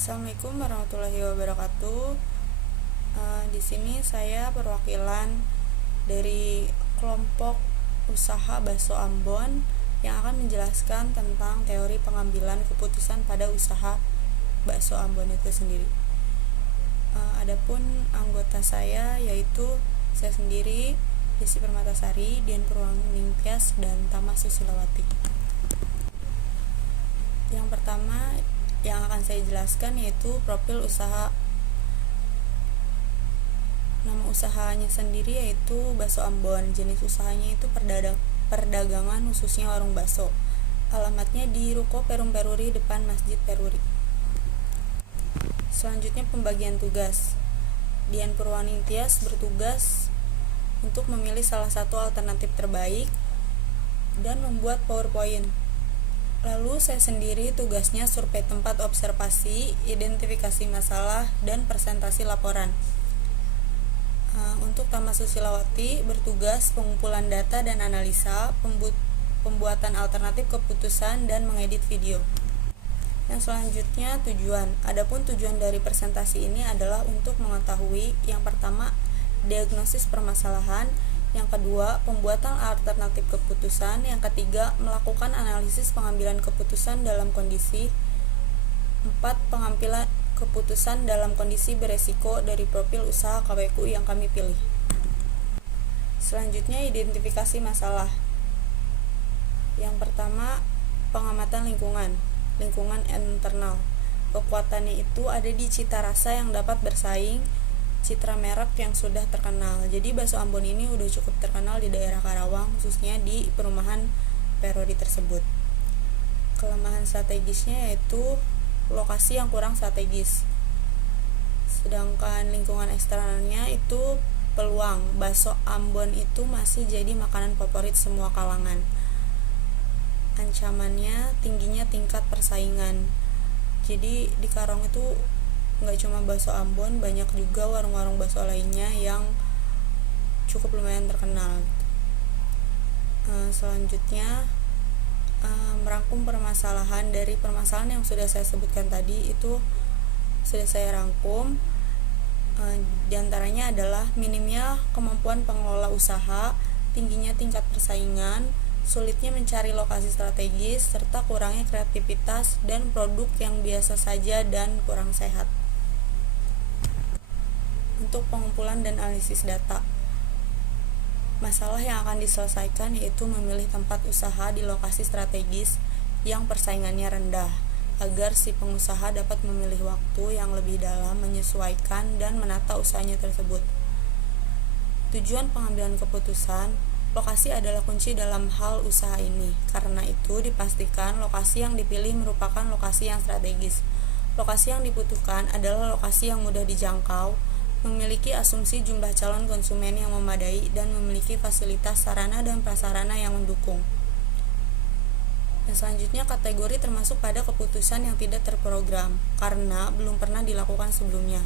Assalamualaikum warahmatullahi wabarakatuh. Di sini saya perwakilan dari kelompok usaha Bakso Ambon yang akan menjelaskan tentang teori pengambilan keputusan pada usaha Bakso Ambon itu sendiri. Adapun anggota saya yaitu saya sendiri, Desi Permatasari, Dian Purwaningtyas, dan Tama Susilawati. Yang pertama yang akan saya jelaskan yaitu profil usaha. Nama usahanya sendiri yaitu Bakso Ambon. Jenis usahanya itu perdagangan khususnya warung bakso. Alamatnya di Ruko Perum Peruri depan Masjid Peruri. Selanjutnya pembagian tugas. Dian Purwaningtyas bertugas untuk memilih salah satu alternatif terbaik dan membuat PowerPoint. Lalu saya sendiri tugasnya survei tempat observasi, identifikasi masalah, dan presentasi laporan. Untuk Tama Susilawati bertugas pengumpulan data dan analisa, pembuatan alternatif keputusan, dan mengedit video. Yang selanjutnya tujuan. Adapun tujuan dari presentasi ini adalah untuk mengetahui yang pertama diagnosis permasalahan, yang kedua pembuatan alternatif keputusan, yang ketiga melakukan analisis pengambilan keputusan dalam kondisi, 4 pengambilan keputusan dalam kondisi beresiko dari profil usaha KWKU yang kami pilih. Selanjutnya identifikasi masalah. Yang pertama pengamatan lingkungan internal. Kekuatannya itu ada di cita rasa yang dapat bersaing citra merek yang sudah terkenal. Jadi Bakso Ambon ini udah cukup terkenal di daerah Karawang, khususnya di perumahan Peruri tersebut. Kelemahan strategisnya yaitu lokasi yang kurang strategis. Sedangkan lingkungan eksternalnya itu peluang. Bakso Ambon itu masih jadi makanan favorit semua kalangan. Ancamannya tingginya tingkat persaingan. Jadi di Karawang itu nggak cuma Bakso Ambon, banyak juga warung-warung bakso lainnya yang cukup lumayan terkenal. Selanjutnya merangkum permasalahan. Dari permasalahan yang sudah saya sebutkan tadi itu sudah saya rangkum. Di antaranya adalah minimnya kemampuan pengelola usaha, tingginya tingkat persaingan, sulitnya mencari lokasi strategis, serta kurangnya kreativitas dan produk yang biasa saja dan kurang sehat. Untuk pengumpulan dan analisis data, masalah yang akan diselesaikan yaitu memilih tempat usaha di lokasi strategis yang persaingannya rendah, agar si pengusaha dapat memilih waktu yang lebih dalam menyesuaikan dan menata usahanya tersebut. Tujuan pengambilan keputusan, lokasi adalah kunci dalam hal usaha ini. Karena itu dipastikan lokasi yang dipilih merupakan lokasi yang strategis. Lokasi yang dibutuhkan adalah lokasi yang mudah dijangkau, memiliki asumsi jumlah calon konsumen yang memadai, dan memiliki fasilitas sarana dan prasarana yang mendukung. Dan selanjutnya kategori termasuk pada keputusan yang tidak terprogram karena belum pernah dilakukan sebelumnya.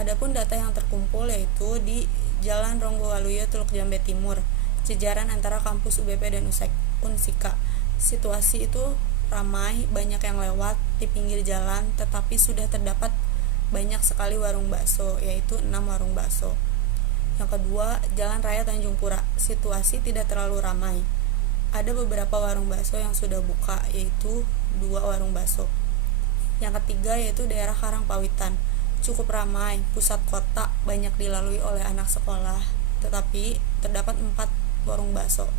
Adapun data yang terkumpul yaitu di Jalan Ronggowaluyo, Teluk Jambe Timur, jejaran antara kampus UBP dan Unsika. Situasi itu ramai, banyak yang lewat di pinggir jalan, tetapi sudah terdapat banyak sekali warung bakso, yaitu 6 warung bakso. Yang kedua, Jalan Raya Tanjung Pura. Situasi tidak terlalu ramai. Ada beberapa warung bakso yang sudah buka, yaitu 2 warung bakso. Yang ketiga yaitu daerah Karangpawitan. Cukup ramai, pusat kota, banyak dilalui oleh anak sekolah, tetapi terdapat 4 warung bakso.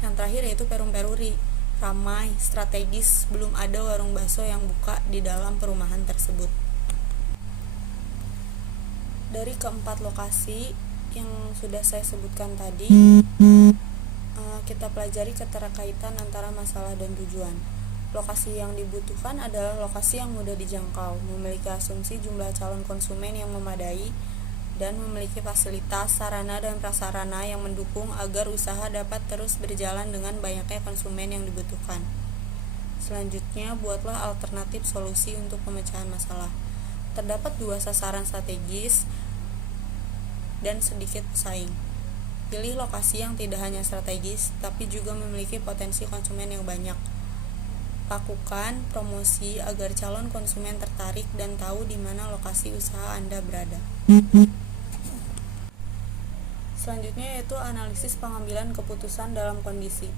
Yang terakhir yaitu Perum Peruri. Ramai, strategis, belum ada warung bakso yang buka di dalam perumahan tersebut. Dari keempat lokasi yang sudah saya sebutkan tadi, kita pelajari keterkaitan antara masalah dan tujuan. Lokasi yang dibutuhkan adalah lokasi yang mudah dijangkau, memiliki asumsi jumlah calon konsumen yang memadai, dan memiliki fasilitas, sarana dan prasarana yang mendukung agar usaha dapat terus berjalan dengan banyaknya konsumen yang dibutuhkan. Selanjutnya, buatlah alternatif solusi untuk pemecahan masalah. Terdapat 2 sasaran strategis dan sedikit pesaing. Pilih lokasi yang tidak hanya strategis, tapi juga memiliki potensi konsumen yang banyak. lakukan promosi agar calon konsumen tertarik dan tahu di mana lokasi usaha Anda berada. Selanjutnya yaitu analisis pengambilan keputusan dalam kondisi.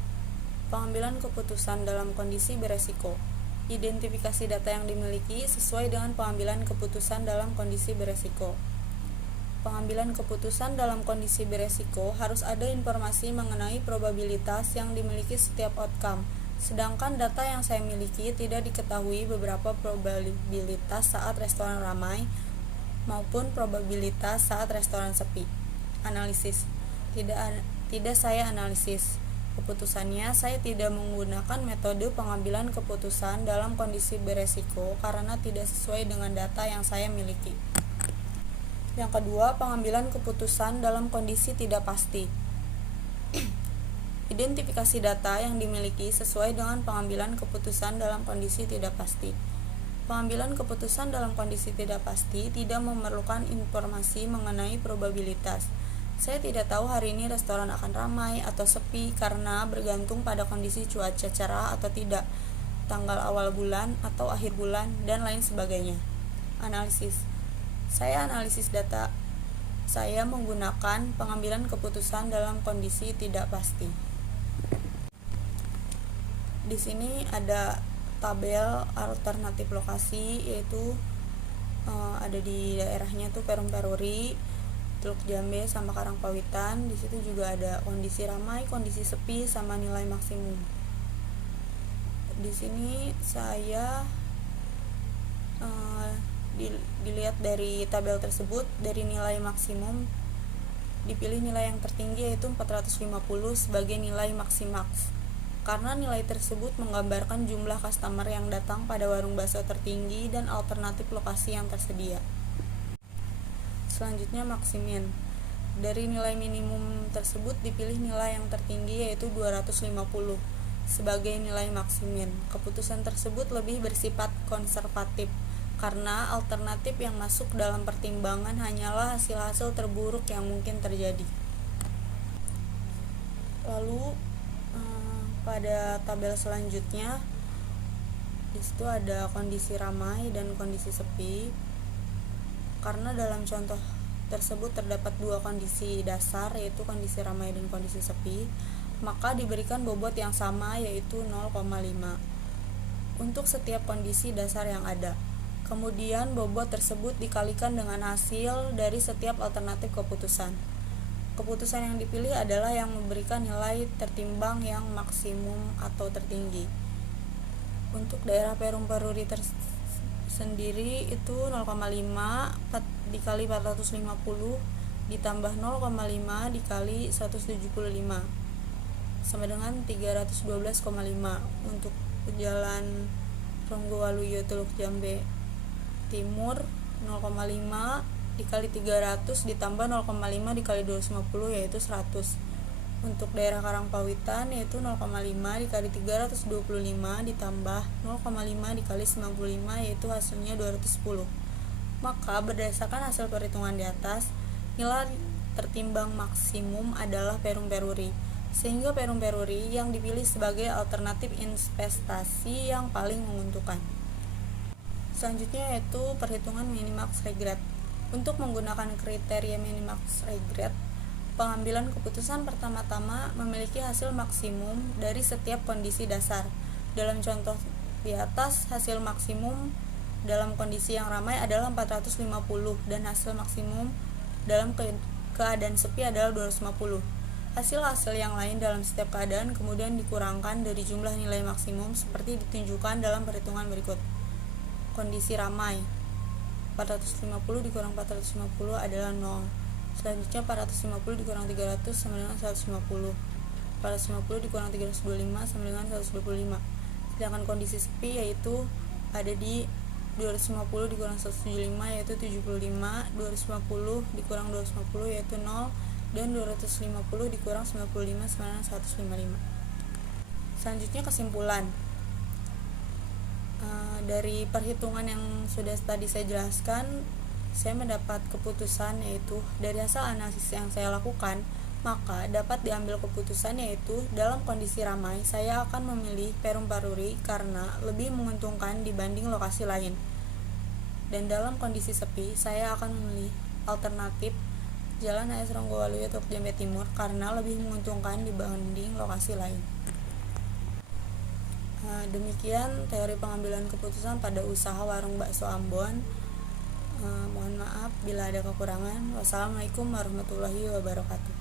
Pengambilan keputusan dalam kondisi beresiko. Identifikasi data yang dimiliki sesuai dengan pengambilan keputusan dalam kondisi beresiko. Pengambilan keputusan dalam kondisi beresiko harus ada informasi mengenai probabilitas yang dimiliki setiap outcome. Sedangkan data yang saya miliki tidak diketahui beberapa probabilitas saat restoran ramai maupun probabilitas saat restoran sepi. Analisis. Tidak saya analisis. Keputusannya, saya tidak menggunakan metode pengambilan keputusan dalam kondisi beresiko karena tidak sesuai dengan data yang saya miliki. Yang kedua, pengambilan keputusan dalam kondisi tidak pasti. Identifikasi data yang dimiliki sesuai dengan pengambilan keputusan dalam kondisi tidak pasti. Pengambilan keputusan dalam kondisi tidak pasti tidak memerlukan informasi mengenai probabilitas. Saya tidak tahu hari ini restoran akan ramai atau sepi karena bergantung pada kondisi cuaca cerah atau tidak, tanggal awal bulan atau akhir bulan, dan lain sebagainya. Analisis. Saya analisis data. Saya menggunakan pengambilan keputusan dalam kondisi tidak pasti. Di sini ada tabel alternatif lokasi, yaitu ada di daerahnya tuh Perum Peruri, Teluk Jambe sama Karangpawitan. Di situ juga ada kondisi ramai, kondisi sepi, sama nilai maksimum. Di sini saya dilihat dari tabel tersebut, dari nilai maksimum dipilih nilai yang tertinggi yaitu 450 sebagai nilai maksimaks. Karena nilai tersebut menggambarkan jumlah customer yang datang pada warung bakso tertinggi dan alternatif lokasi yang tersedia. Selanjutnya maksimin. Dari nilai minimum tersebut dipilih nilai yang tertinggi yaitu 250 sebagai nilai maksimin. Keputusan tersebut lebih bersifat konservatif karena alternatif yang masuk dalam pertimbangan hanyalah hasil-hasil terburuk yang mungkin terjadi. Lalu pada tabel selanjutnya di situ ada kondisi ramai dan kondisi sepi. Karena dalam contoh tersebut terdapat dua kondisi dasar, yaitu kondisi ramai dan kondisi sepi, maka diberikan bobot yang sama yaitu 0,5 untuk setiap kondisi dasar yang ada. Kemudian bobot tersebut dikalikan dengan hasil dari setiap alternatif keputusan. Keputusan yang dipilih adalah yang memberikan nilai tertimbang yang maksimum atau tertinggi. Untuk daerah Perum Peruri sendiri itu 0,5 dikali 450 ditambah 0,5 dikali 175 sama dengan 312,5. Untuk jalan Ronggowaluyo Teluk Jambe Timur 0,5 dikali 300 ditambah 0,5 dikali 250 yaitu 100. Untuk daerah Karangpawitan yaitu 0,5 dikali 325 ditambah 0,5 dikali 95 yaitu hasilnya 210. Maka berdasarkan hasil perhitungan di atas, nilai tertimbang maksimum adalah Perum Peruri, sehingga Perum Peruri yang dipilih sebagai alternatif investasi yang paling menguntungkan. Selanjutnya yaitu perhitungan minimax regret. Untuk menggunakan kriteria minimax regret, pengambilan keputusan pertama-tama memiliki hasil maksimum dari setiap kondisi dasar. Dalam contoh di atas, hasil maksimum dalam kondisi yang ramai adalah 450 dan hasil maksimum dalam keadaan sepi adalah 250. Hasil-hasil yang lain dalam setiap keadaan kemudian dikurangkan dari jumlah nilai maksimum seperti ditunjukkan dalam perhitungan berikut. Kondisi ramai 450 dikurang 450 adalah 0. Selanjutnya 450 dikurang 300 sama dengan 150. 450 dikurang 325 sama dengan 125. Sedangkan kondisi sepi yaitu ada di 250 dikurang 175 yaitu 75, 250 dikurang 250 yaitu 0, dan 250 dikurang 95 sama dengan 155. Selanjutnya kesimpulan. Dari perhitungan yang sudah tadi saya jelaskan, saya mendapat keputusan yaitu dari hasil analisis yang saya lakukan, maka dapat diambil keputusan yaitu dalam kondisi ramai saya akan memilih Perum Paruri karena lebih menguntungkan dibanding lokasi lain. Dan dalam kondisi sepi saya akan memilih alternatif Jalan AS Ronggowaluyo Tuk Jambe Timur karena lebih menguntungkan dibanding lokasi lain. Demikian teori pengambilan keputusan pada usaha warung bakso Ambon. Mohon maaf bila ada kekurangan. Wassalamualaikum warahmatullahi wabarakatuh.